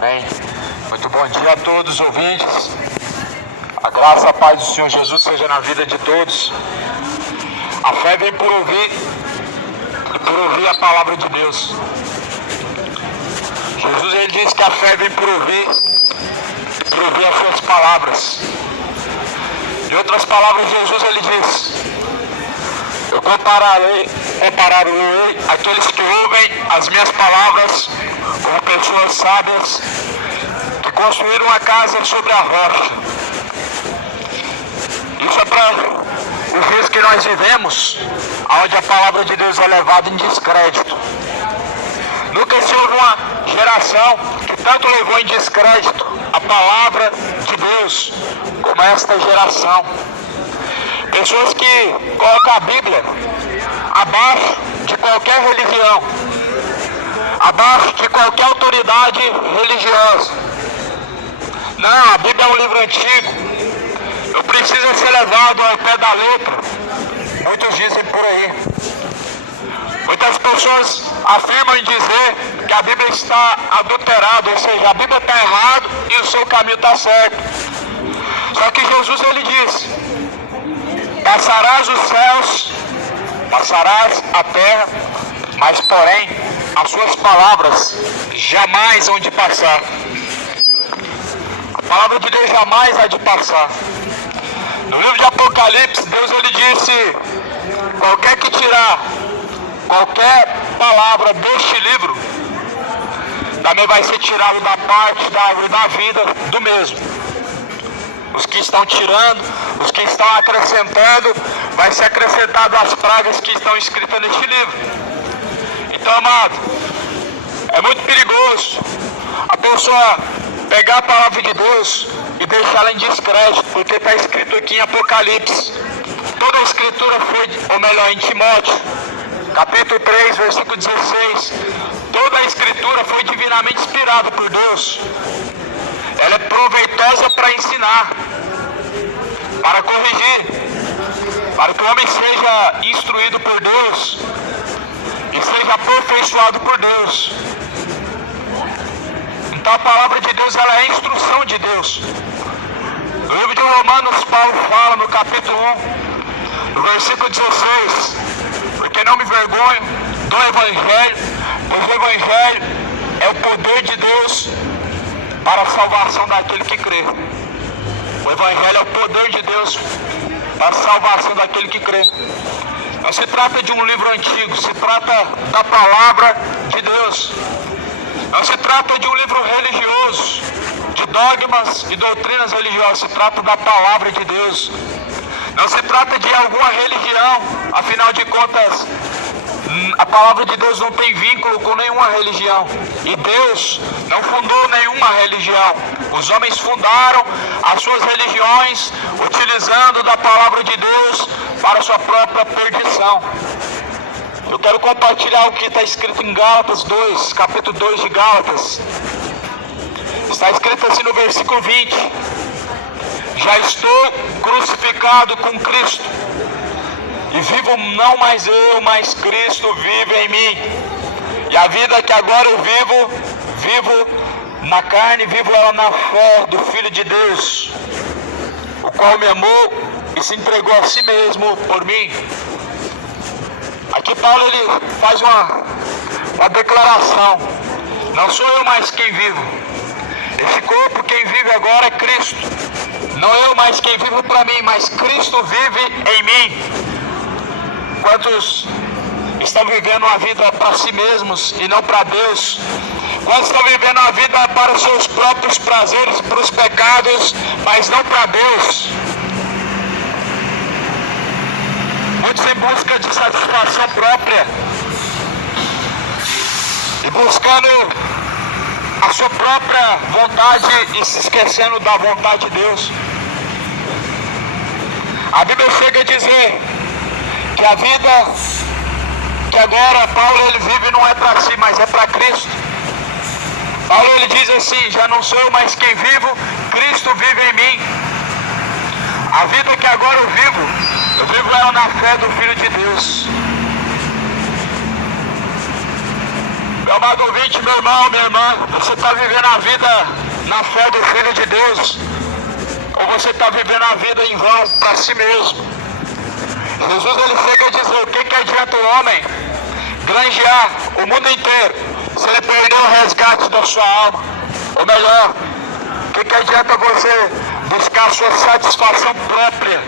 Amém. Muito bom dia a todos os ouvintes. A graça e a paz do Senhor Jesus seja na vida de todos. A fé vem por ouvir e por ouvir a palavra de Deus. Jesus ele diz que a fé vem por ouvir e por ouvir as suas palavras. Em outras palavras, Jesus ele diz: eu compararei aqueles que ouvem as minhas palavras como pessoas sábias que construíram uma casa sobre a rocha. Isso é para os dias que nós vivemos, onde a palavra de Deus é levada em descrédito. Nunca se houve uma geração que tanto levou em descrédito a palavra de Deus como esta geração. Pessoas que colocam a Bíblia abaixo de qualquer religião, abaixo de qualquer autoridade religiosa. Não, a Bíblia é um livro antigo, não precisa ser levado ao pé da letra. Muitos dizem por aí. Muitas pessoas afirmam em dizer que a Bíblia está adulterada, ou seja, a Bíblia está errada e o seu caminho está certo. Só que Jesus ele disse: passarás os céus, passarás a terra, mas porém as suas palavras jamais hão de passar. A palavra de Deus jamais há de passar. No livro de Apocalipse, Deus ele disse: qualquer que tirar qualquer palavra deste livro, também vai ser tirado da parte da árvore da vida do mesmo. Os que estão tirando, os que estão acrescentando, vai ser acrescentado as pragas que estão escritas neste livro. Então, amado, é muito perigoso a pessoa pegar a palavra de Deus e deixá-la em descrédito, porque está escrito aqui em Apocalipse. Toda a escritura foi, ou melhor, em Timóteo, capítulo 3, versículo 16. Toda a escritura foi divinamente inspirada por Deus. Ela é proveitosa para ensinar, para corrigir, para que o homem seja instruído por Deus e seja aperfeiçoado por Deus. Então a palavra de Deus ela é a instrução de Deus. No livro de Romanos, Paulo fala no capítulo 1, no versículo 16: porque não me vergonho do Evangelho, pois o Evangelho é o poder de Deus para a salvação daquele que crê. O Evangelho é o poder de Deus para a salvação daquele que crê. Não se trata de um livro antigo, se trata da palavra de Deus. Não se trata de um livro religioso, de dogmas e doutrinas religiosas, se trata da palavra de Deus. Não se trata de alguma religião, afinal de contas, a palavra de Deus não tem vínculo com nenhuma religião. E Deus não fundou nenhuma religião. Os homens fundaram as suas religiões utilizando da palavra de Deus para a sua própria perdição. Eu quero compartilhar o que está escrito em Gálatas 2, capítulo 2 de Gálatas. Está escrito assim no versículo 20: já estou crucificado com Cristo, e vivo não mais eu, mas Cristo vive em mim. E a vida que agora eu vivo na carne, vivo ela na fé do Filho de Deus, o qual me amou e se entregou a si mesmo por mim. Aqui Paulo ele faz uma declaração: não sou eu mais quem vivo. Esse corpo quem vive agora é Cristo. Não eu mais quem vivo para mim, mas Cristo vive em mim. Quantos estão vivendo uma vida para si mesmos e não para Deus? Quantos estão vivendo a vida para os seus próprios prazeres, para os pecados, mas não para Deus? Muitos em busca de satisfação própria e buscando a sua própria vontade e se esquecendo da vontade de Deus. A Bíblia chega a dizer que a vida que agora Paulo ele vive não é para si, mas é para Cristo. Paulo ele diz assim: já não sou eu mais quem vivo, Cristo vive em mim. A vida que agora eu vivo ela na fé do Filho de Deus. Meu amado ouvinte, meu irmão, minha irmã, você está vivendo a vida na fé do Filho de Deus? Ou você está vivendo a vida em vão para si mesmo? Jesus ele chega a dizer, o que adianta o homem granjear o mundo inteiro se ele perder o resgate da sua alma? Ou melhor, o que adianta você buscar a sua satisfação própria,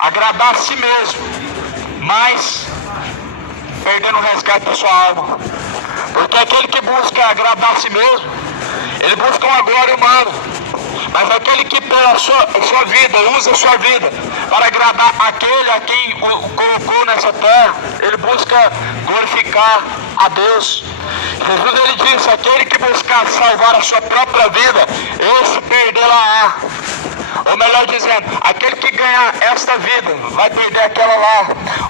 agradar a si mesmo, mas perdendo o resgate da sua alma? Porque aquele que busca agradar a si mesmo, ele busca uma glória humana. Mas aquele que pela sua vida, usa a sua vida para agradar aquele a quem o colocou nessa terra, ele busca glorificar a Deus. Jesus ele disse, aquele que buscar salvar a sua própria vida, esse perdê-la-á. Ou melhor dizendo, aquele que ganhar esta vida vai perder aquela lá.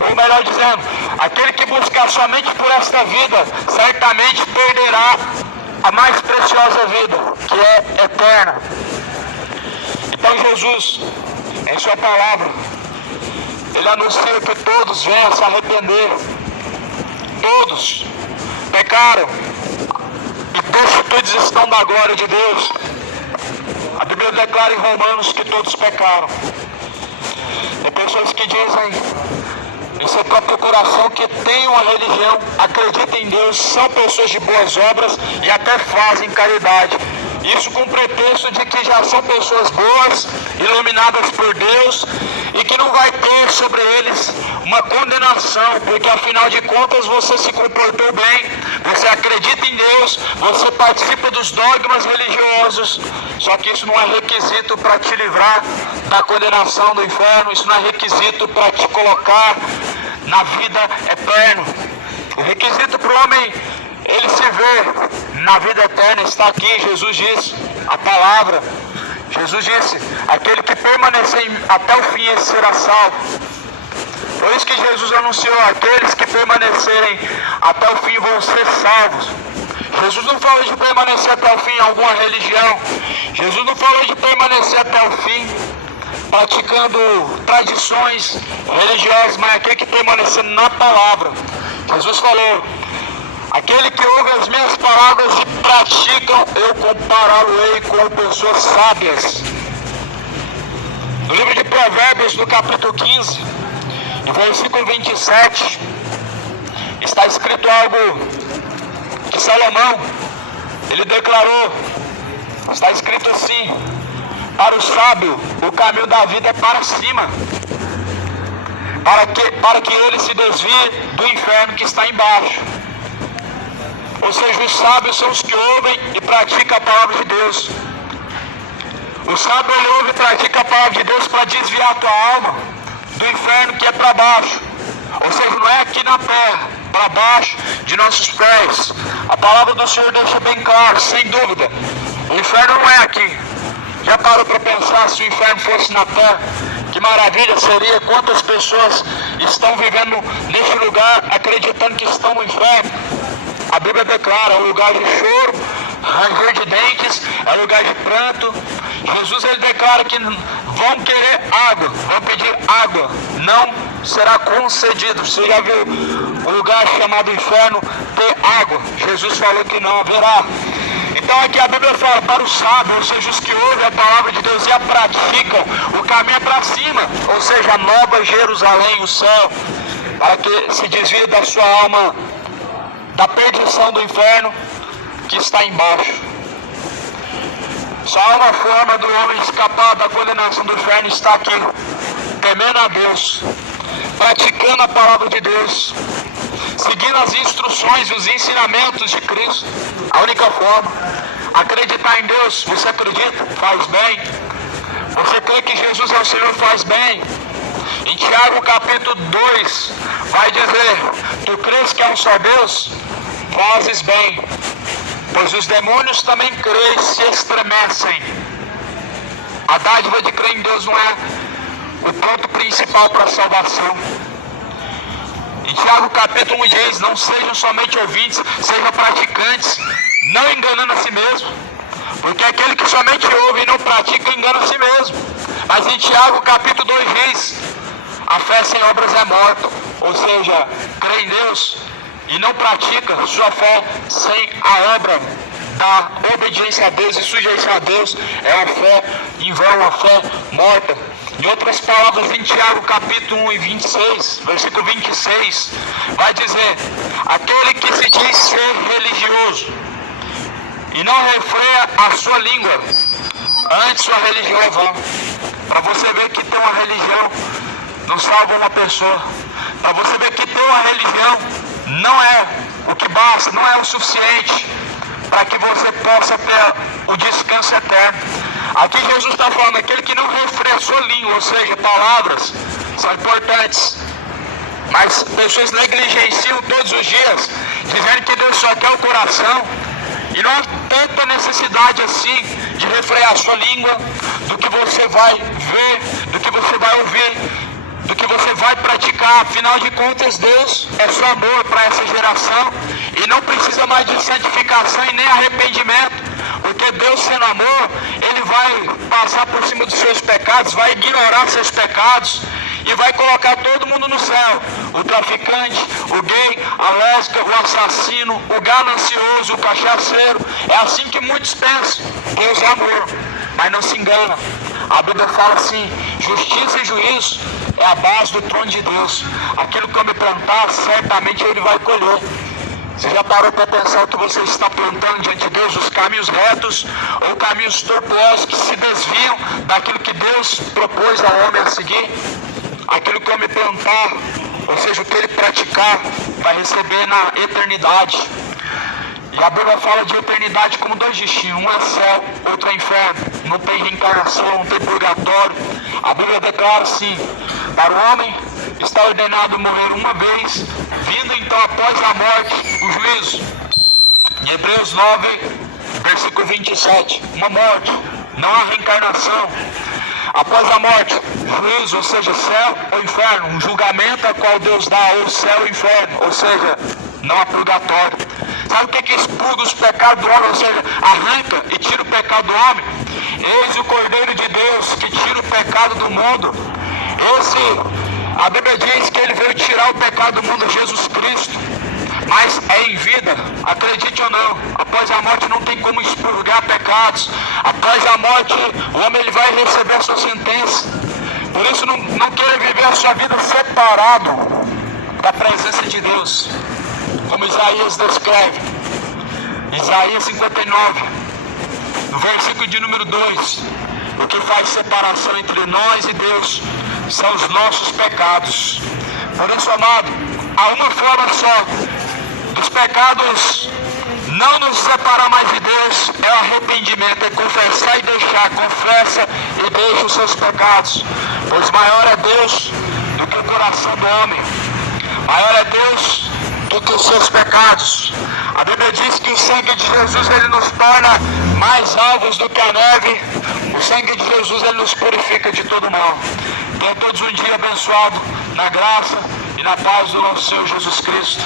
Ou melhor dizendo, aquele que buscar somente por esta vida, certamente perderá a mais preciosa vida, que é eterna. Então Jesus, em sua palavra, ele anuncia que todos venham se arrepender. Todos pecaram e destituídos estão da glória de Deus. A Bíblia declara em Romanos que todos pecaram. Tem pessoas que dizem em seu próprio coração que têm uma religião, acreditam em Deus, são pessoas de boas obras e até fazem caridade. Isso com o pretexto de que já são pessoas boas, iluminadas por Deus, e que não vai ter sobre eles uma condenação, porque afinal de contas você se comportou bem, você acredita em Deus, você participa dos dogmas religiosos, só que isso não é requisito para te livrar da condenação do inferno, isso não é requisito para te colocar na vida eterna. O requisito para o homem ele se vê na vida eterna está aqui. Jesus disse, a palavra, Jesus disse, aquele que permanecer até o fim, esse será salvo. Por isso que Jesus anunciou, aqueles que permanecerem até o fim vão ser salvos. Jesus não falou de permanecer até o fim em alguma religião. Jesus não falou de permanecer até o fim praticando tradições religiosas, mas aquele que permanecer na palavra. Jesus falou, aquele que ouve as minhas palavras e praticam, eu compará-lo-ei com pessoas sábias. No livro de Provérbios, no capítulo 15, no versículo 27, está escrito algo que Salomão, ele declarou, está escrito assim, para o sábio, o caminho da vida é para cima, para que ele se desvie do inferno que está embaixo. Ou seja, os sábios são os que ouvem e praticam a palavra de Deus. O sábio ele ouve e pratica a palavra de Deus para desviar a tua alma do inferno que é para baixo. Ou seja, não é aqui na terra, para baixo de nossos pés. A palavra do Senhor deixa bem claro, sem dúvida. O inferno não é aqui. Já parou para pensar se o inferno fosse na terra? Que maravilha seria, quantas pessoas estão vivendo neste lugar acreditando que estão no inferno. A Bíblia declara, é um lugar de choro, ranger de dentes, é um lugar de pranto. Jesus ele declara que vão querer água, vão pedir água, não será concedido. Você já viu um lugar chamado inferno ter água? Jesus falou que não haverá. Então aqui a Bíblia fala, para os sábios, ou seja, os que ouvem a palavra de Deus e a praticam, o caminho é para cima, ou seja, a nova Jerusalém, o céu, para que se desvie da sua alma da perdição do inferno que está embaixo. Só há uma forma do homem escapar da condenação do inferno, está aqui, temendo a Deus, praticando a palavra de Deus, seguindo as instruções e os ensinamentos de Cristo. A única forma, acreditar em Deus. Você acredita? Faz bem. Você crê que Jesus é o Senhor? Faz bem. Em Tiago capítulo 2 vai dizer, tu crês que é um só Deus? Fazes bem, pois os demônios também creem e se estremecem. A dádiva de crer em Deus não é o ponto principal para a salvação. Em Tiago capítulo 1 diz, não sejam somente ouvintes, sejam praticantes, não enganando a si mesmo. Porque aquele que somente ouve e não pratica, engana a si mesmo. Mas em Tiago capítulo 2 diz, a fé sem obras é morta. Ou seja, crer em Deus e não pratica sua fé sem a obra da obediência a Deus e sujeição a Deus, é uma fé em vão, uma fé morta. Em outras palavras, em Tiago capítulo 1 e 26, versículo 26, vai dizer: aquele que se diz ser religioso e não refreia a sua língua, antes sua religião é vã. Para você ver que ter uma religião não salva uma pessoa. Para você ver que ter uma religião não é o que basta, não é o suficiente para que você possa ter o descanso eterno. Aqui Jesus está falando, aquele que não refreia a sua língua, ou seja, palavras são importantes, mas pessoas negligenciam todos os dias, dizendo que Deus só quer o coração, e não há tanta necessidade assim de refrear a sua língua, do que você vai ver, do que você vai ouvir, do que você vai praticar. Afinal de contas, Deus é só amor para essa geração e não precisa mais de santificação e nem arrependimento, porque Deus, sendo amor, Ele vai passar por cima dos seus pecados, vai ignorar seus pecados e vai colocar todo mundo no céu: o traficante, o gay, a lésbica, o assassino, o ganancioso, o cachaceiro. É assim que muitos pensam. Deus é amor, mas não se engana. A Bíblia fala assim: justiça e juízo é a base do trono de Deus. Aquilo que eu me plantar, certamente Ele vai colher. Você já parou para pensar o que você está plantando diante de Deus? Os caminhos retos ou caminhos tortuosos que se desviam daquilo que Deus propôs ao homem a seguir? Aquilo que o homem plantar, ou seja, o que ele praticar, vai receber na eternidade. E a Bíblia fala de eternidade como dois destinos: um é céu, outro é inferno. Não tem reencarnação, não tem purgatório. A Bíblia declara assim: para o homem está ordenado morrer uma vez, vindo então após a morte o juízo. Em Hebreus 9, versículo 27, uma morte, não há reencarnação. Após a morte, juízo, ou seja, céu ou inferno, um julgamento a qual Deus dá, ou céu ou inferno, ou seja, não há purgatório. Sabe o que expurga os pecados do homem, ou seja, arranca e tira o pecado do homem? Eis o Cordeiro de Deus que tira o pecado do mundo. A Bíblia diz que Ele veio tirar o pecado do mundo, Jesus Cristo, mas é em vida, acredite ou não. Após a morte não tem como expurgar pecados. Após a morte o homem ele vai receber a sua sentença. Por isso não queira viver a sua vida separado da presença de Deus, como Isaías descreve. Isaías 59, no versículo de número 2: o que faz separação entre nós e Deus são os nossos pecados. Por isso, amado, há uma forma só dos pecados não nos separar mais de Deus: é o arrependimento, é confessar e deixar. Confessa e deixa os seus pecados, pois maior é Deus do que o coração do homem, maior é Deus do que os seus pecados. A Bíblia diz que o sangue de Jesus ele nos torna mais alvos do que a neve. O sangue de Jesus ele nos purifica de todo mal. Tenha todos um dia abençoado na graça e na paz do nosso Senhor Jesus Cristo.